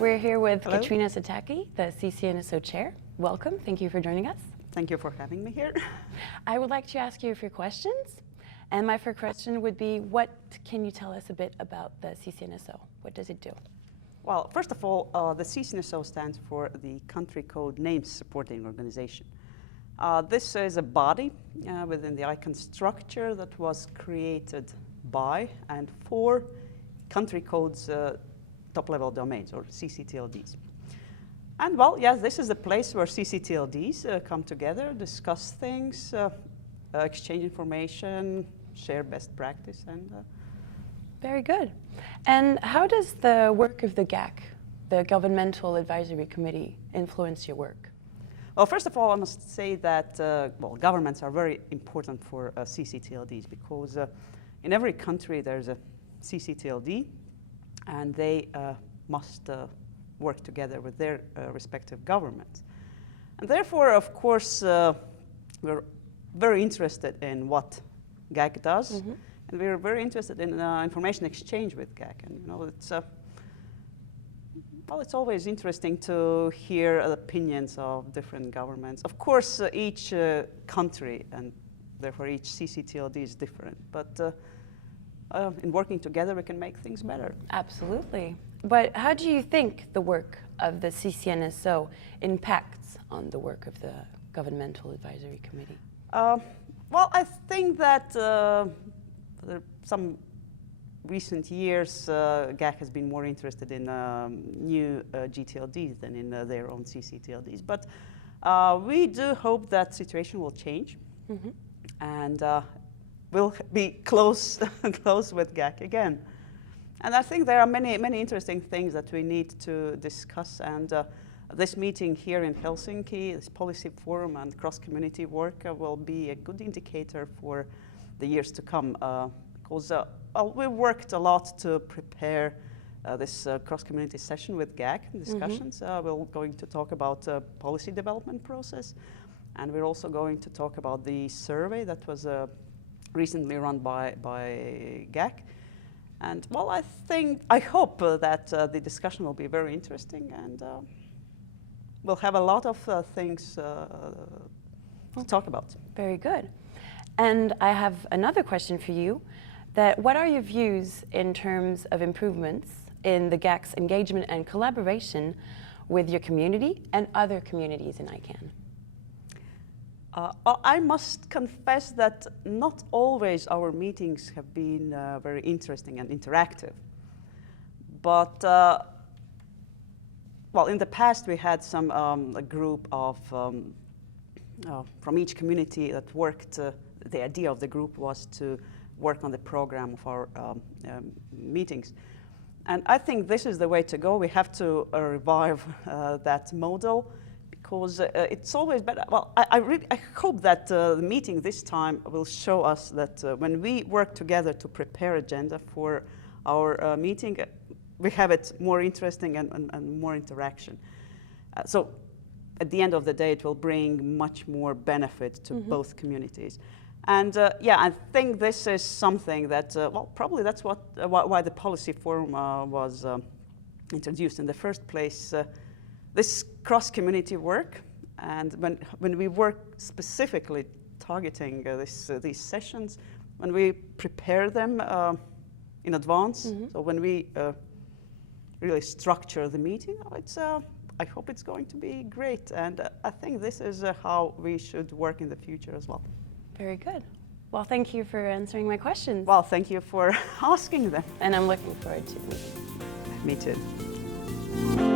We're here with Hello. Katrina Sataki, the ccNSO chair. Welcome. Thank you for joining us. Thank you for having me here. I would like to ask you a few questions. And my first question would be, what can you tell us a bit about the ccNSO? What does it do? Well, first of all, the ccNSO stands for the Country Code Names Supporting Organization. This is a body within the ICANN structure that was created by and for country codes top-level domains, or ccTLDs. And well, yes, this is a place where ccTLDs come together, discuss things, exchange information, share best practice, and Very good. And how does the work of the GAC, the Governmental Advisory Committee, influence your work? Well, first of all, I must say that well, governments are very important for ccTLDs because in every country there's a ccTLD, and they must work together with their respective governments. And therefore, of course, we're very interested in what GAC does, and we're very interested in information exchange with GAC. And you know, it's well, it's always interesting to hear opinions of different governments. Of course, each country and therefore each ccTLD is different, but in working together, we can make things better. Absolutely. But how do you think the work of the ccNSO impacts on the work of the Governmental Advisory Committee? Well, I think that some recent years, GAC has been more interested in new GTLDs than in their own ccTLDs. But we do hope that situation will change, and we'll be close with GAC again. And I think there are many interesting things that we need to discuss. And this meeting here in Helsinki, this policy forum and cross-community work will be a good indicator for the years to come. Because well, we worked a lot to prepare this cross-community session with GAC discussions. We're going to talk about policy development process. And we're also going to talk about the survey that was recently run by GAC. And well, I hope that the discussion will be very interesting, and we'll have a lot of things to talk about. Very good. And I have another question for you, that what are your views in terms of improvements in the GAC's engagement and collaboration with your community and other communities in ICANN? I must confess that not always our meetings have been very interesting and interactive. But, well, in the past we had some a group of, from each community that worked, the idea of the group was to work on the program of our meetings. And I think this is the way to go. We have to revive that model, because it's always better. Well, I hope that the meeting this time will show us that when we work together to prepare agenda for our meeting, we have it more interesting and more interaction. So at the end of the day, it will bring much more benefit to both communities. And yeah, I think this is something that, well, probably that's why the policy forum was introduced in the first place. This cross-community work, and when we work specifically targeting these sessions, when we prepare them in advance, so when we really structure the meeting, I hope it's going to be great, and I think this is how we should work in the future as well. Very good. Well, thank you for answering my questions. Well, thank you for asking them. And I'm looking forward to the meeting. Me too.